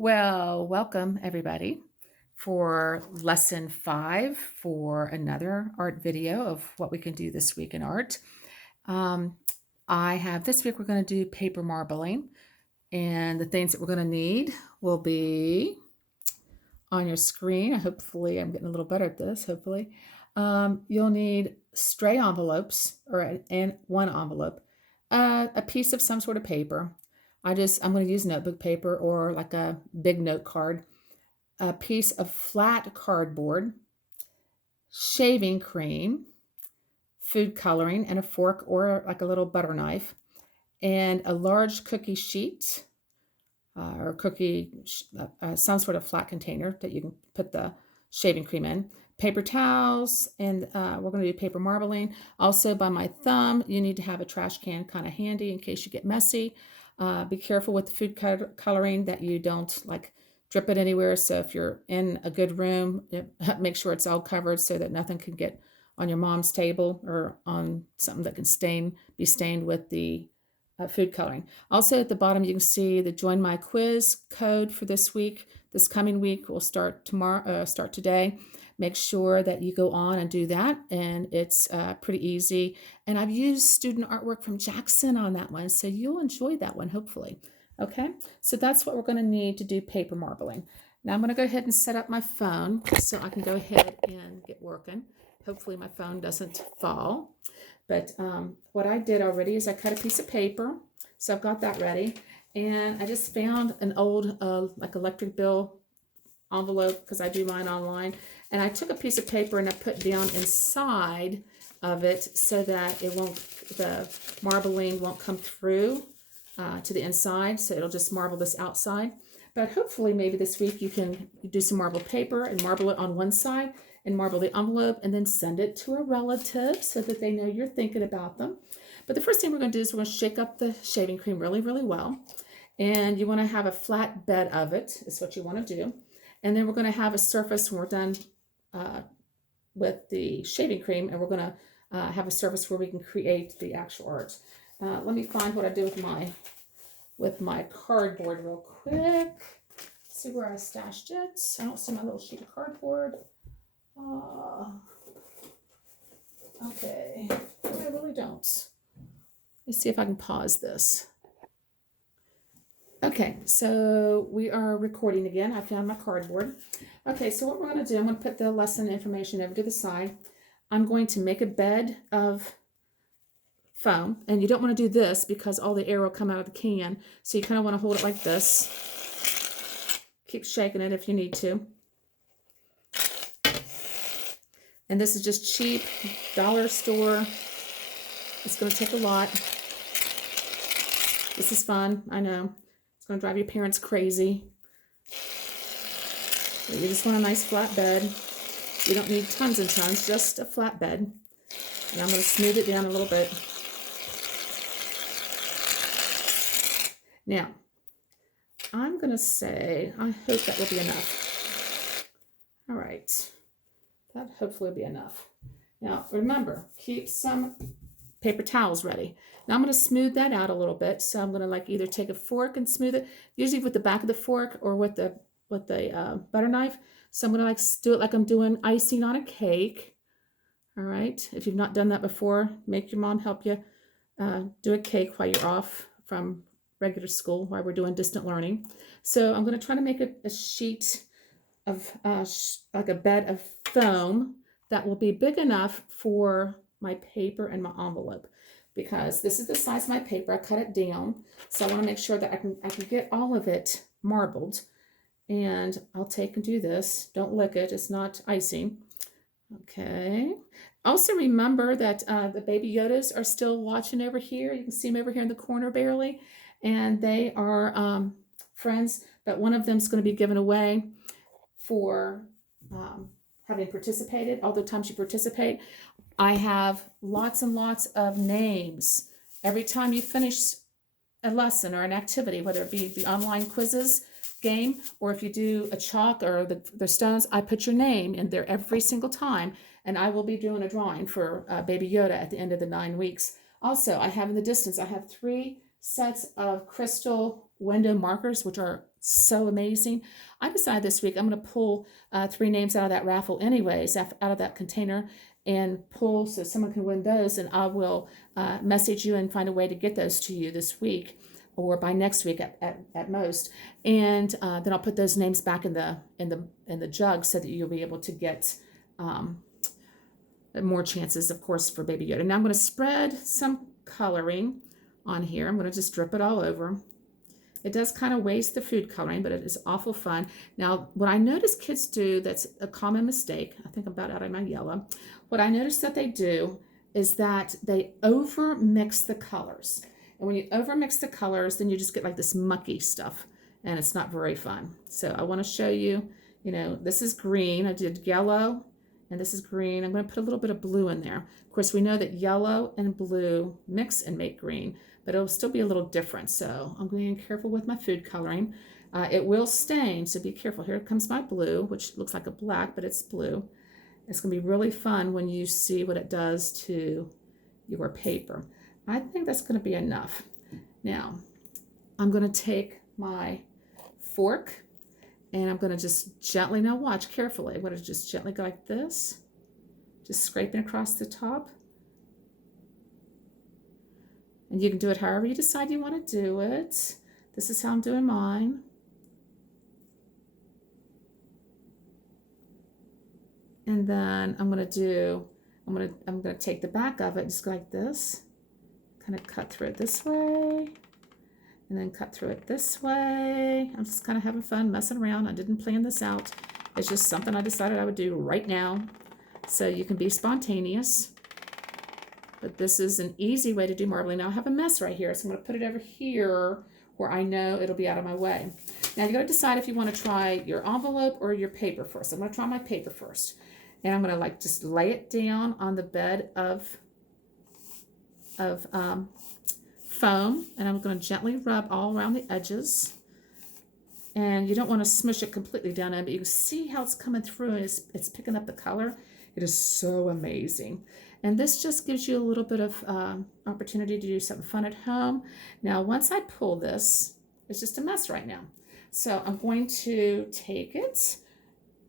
Well, welcome everybody for lesson 5 for another art video of what we can do this week in art. Um, I have this week we're going to do paper marbling, and the things that we're going to need will be on your screen. Hopefully, I'm getting a little better at this. Hopefully, you'll need stray envelopes and one envelope, a piece of some sort of paper. I'm going to use notebook paper or like a big note card, a piece of flat cardboard, shaving cream, food coloring, and a fork or like a little butter knife, and a large cookie sheet or some sort of flat container that you can put the shaving cream in, paper towels, and we're going to do paper marbling. Also, by my thumb, you need to have a trash can kind of handy in case you get messy. Be careful with the food coloring that you don't like drip it anywhere. So if you're in a good room, make sure it's all covered so that nothing can get on your mom's table or on something that can be stained with the food coloring. Also at the bottom, you can see the Join My Quiz code for this week. This coming week will start today. Make sure that you go on and do that, and it's pretty easy. And I've used student artwork from Jackson on that one, so you'll enjoy that one, hopefully. Okay, so that's what we're going to need to do paper marbling. Now I'm going to go ahead and set up my phone so I can go ahead and get working. Hopefully my phone doesn't fall. But what I did already is I cut a piece of paper. So I've got that ready. And I just found an old like electric bill envelope because I do mine online. And I took a piece of paper and I put down inside of it so that the marbling won't come through to the inside. So it'll just marble this outside. But hopefully maybe this week you can do some marbled paper and marble it on one side and marble the envelope and then send it to a relative so that they know you're thinking about them. But the first thing we're going to do is we're going to shake up the shaving cream really, really well. And you want to have a flat bed of it is what you want to do. And then we're going to have a surface when we're done with the shaving cream, and we're going to have a surface where we can create the actual art. Let me find what I do with my cardboard real quick. See where I stashed it. I don't see my little sheet of cardboard. Okay, I really don't. Let's see if I can pause this. Okay, so we are recording again. I found my cardboard. Okay, so what we're going to do, I'm going to put the lesson information over to the side. I'm going to make a bed of foam, and you don't want to do this because all the air will come out of the can. So you kind of want to hold it like this. Keep shaking it if you need to. And this is just cheap, dollar store. It's going to take a lot. This is fun, I know. It's going to drive your parents crazy. But you just want a nice flat bed. You don't need tons and tons, just a flat bed. And I'm going to smooth it down a little bit. Now, I'm going to say, I hope that will be enough. All right. That hopefully will be enough. Now, remember, keep some paper towels ready. Now I'm going to smooth that out a little bit. So I'm going to like either take a fork and smooth it, usually with the back of the fork or with the butter knife. So I'm going to like do it like I'm doing icing on a cake. All right. If you've not done that before, make your mom help you do a cake while you're off from regular school, while we're doing distant learning. So I'm going to try to make a sheet of like a bed of foam that will be big enough for my paper and my envelope, because this is the size of my paper. I cut it down, so I want to make sure that I can get all of it marbled. And I'll take and do this. Don't lick it, it's not icing. Okay. Also remember that the baby Yodas are still watching over here. You can see them over here in the corner barely, and they are friends, but one of them is going to be given away for having participated. All the times you participate, I have lots and lots of names. Every time you finish a lesson or an activity, whether it be the online quizzes game or if you do a chalk or the stones, I put your name in there every single time, and I will be doing a drawing for Baby Yoda at the end of the 9 weeks. Also, I have in the distance, I have 3 sets of crystal window markers, which are so amazing. I decided this week I'm going to pull 3 names out of that raffle anyways, out of that container, and pull so someone can win those. And I will message you and find a way to get those to you this week or by next week at most. And then I'll put those names back in the jug so that you'll be able to get more chances, of course, for Baby Yoda. Now I'm going to spread some coloring on here. I'm going to just drip it all over. It does kind of waste the food coloring, but it is awful fun. Now, what I notice kids do that's a common mistake, I think I'm about out of my yellow. What I notice that they do is that they over mix the colors. And when you over mix the colors, then you just get like this mucky stuff, and it's not very fun. So I want to show you, this is green. I did yellow, and this is green. I'm going to put a little bit of blue in there. Of course, we know that yellow and blue mix and make green, but it'll still be a little different. So I'm being careful with my food coloring. It will stain, so be careful. Here comes my blue, which looks like a black, but it's blue. It's going to be really fun when you see what it does to your paper. I think that's going to be enough. Now, I'm going to take my fork, and I'm going to just gently, now watch carefully. I'm going to just gently go like this, just scraping across the top. And you can do it however you decide you want to do it. This is how I'm doing mine. And then I'm going to take the back of it, just go like this, kind of cut through it this way, and then cut through it this way. I'm just kind of having fun, messing around. I didn't plan this out. It's just something I decided I would do right now. So you can be spontaneous. But this is an easy way to do marbling. Now I have a mess right here, so I'm going to put it over here where I know it'll be out of my way. Now you got to decide if you want to try your envelope or your paper first. I'm going to try my paper first. And I'm going to just lay it down on the bed of foam, and I'm going to gently rub all around the edges. And you don't want to smush it completely down in, but you can see how it's coming through, and it's picking up the color. It is so amazing. And this just gives you a little bit of opportunity to do something fun at home. Now, once I pull this, it's just a mess right now. So I'm going to take it.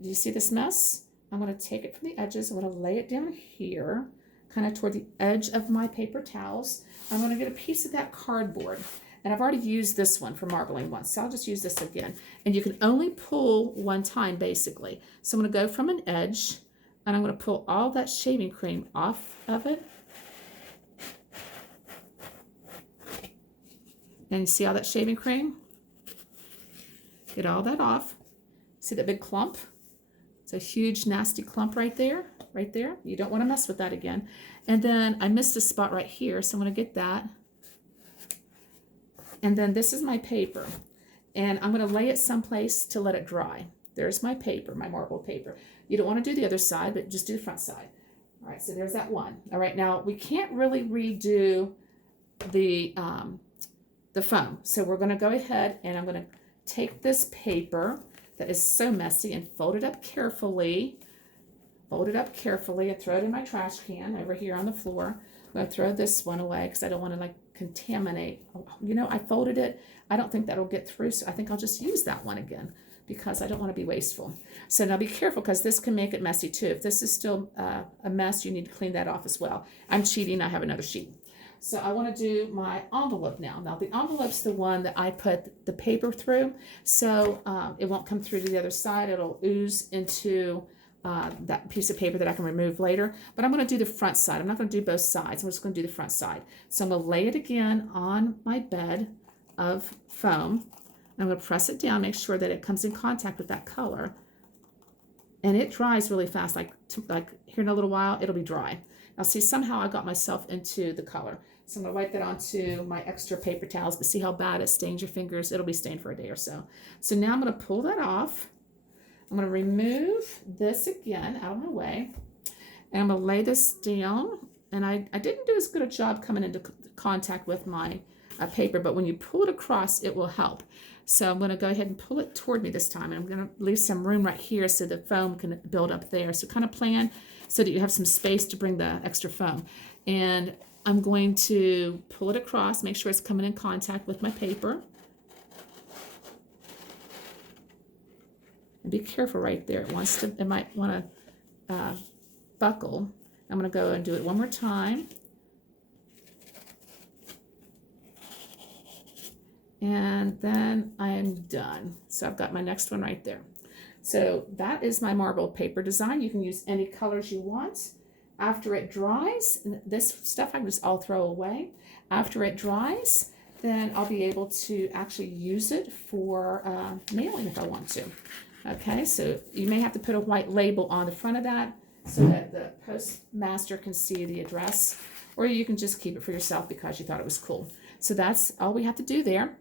Do you see this mess? I'm going to take it from the edges. I'm going to lay it down here, kind of toward the edge of my paper towels. I'm going to get a piece of that cardboard. And I've already used this one for marbling once, so I'll just use this again. And you can only pull one time, basically. So I'm going to go from an edge, and I'm going to pull all that shaving cream off of it. And you see all that shaving cream? Get all that off. See that big clump? It's a huge, nasty clump right there. Right there. You don't want to mess with that again. And then I missed a spot right here, so I'm going to get that. And then this is my paper. And I'm going to lay it someplace to let it dry. There's my paper, my marble paper. You don't want to do the other side, but just do the front side. All right, so there's that one. All right, now we can't really redo the foam. So we're going to go ahead and I'm going to take this paper that is so messy and fold it up carefully. Fold it up carefully and throw it in my trash can over here on the floor. I'm going to throw this one away because I don't want to contaminate. I folded it. I don't think that'll get through, so I think I'll just use that one again because I don't want to be wasteful. So now be careful because this can make it messy too. If this is still a mess, you need to clean that off as well. I'm cheating. I have another sheet. So I want to do my envelope now. Now the envelope's the one that I put the paper through, so it won't come through to the other side. It'll ooze into that piece of paper that I can remove later. But I'm going to do the front side. I'm not going to do both sides. I'm just going to do the front side. So I'm going to lay it again on my bed of foam. I'm going to press it down, make sure that it comes in contact with that color. And it dries really fast. Like here in a little while, it'll be dry. Now see, somehow I got myself into the color. So I'm going to wipe that onto my extra paper towels, but see how bad it stains your fingers? It'll be stained for a day or so. So now I'm going to pull that off. I'm going to remove this again out of my way. And I'm going to lay this down. And I didn't do as good a job coming into contact with my paper, but when you pull it across, it will help. So I'm going to go ahead and pull it toward me this time. And I'm going to leave some room right here so the foam can build up there. So kind of plan so that you have some space to bring the extra foam. And I'm going to pull it across, make sure it's coming in contact with my paper. And be careful right there. It might want to buckle. I'm going to go and do it one more time. And then I am done. So I've got my next one right there. So that is my marble paper design. You can use any colors you want. After it dries, this stuff I can just all throw away. After it dries, then I'll be able to actually use it for mailing if I want to. Okay, so you may have to put a white label on the front of that so that the postmaster can see the address, or you can just keep it for yourself because you thought it was cool. So that's all we have to do there.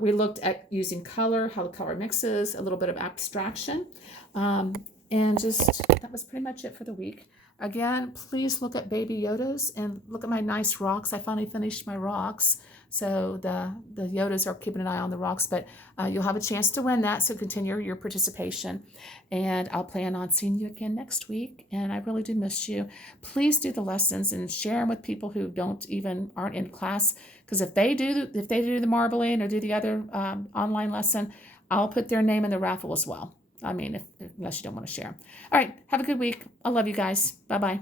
We looked at using color, how the color mixes, a little bit of abstraction, and just that was pretty much it for the week. Again, please look at Baby Yodas and look at my nice rocks. I finally finished my rocks. So the Yodas are keeping an eye on the rocks, but you'll have a chance to win that. So continue your participation. And I'll plan on seeing you again next week. And I really do miss you. Please do the lessons and share them with people who aren't in class. Because if they do the marbling or do the other online lesson, I'll put their name in the raffle as well. I mean, unless you don't want to share. All right. Have a good week. I love you guys. Bye-bye.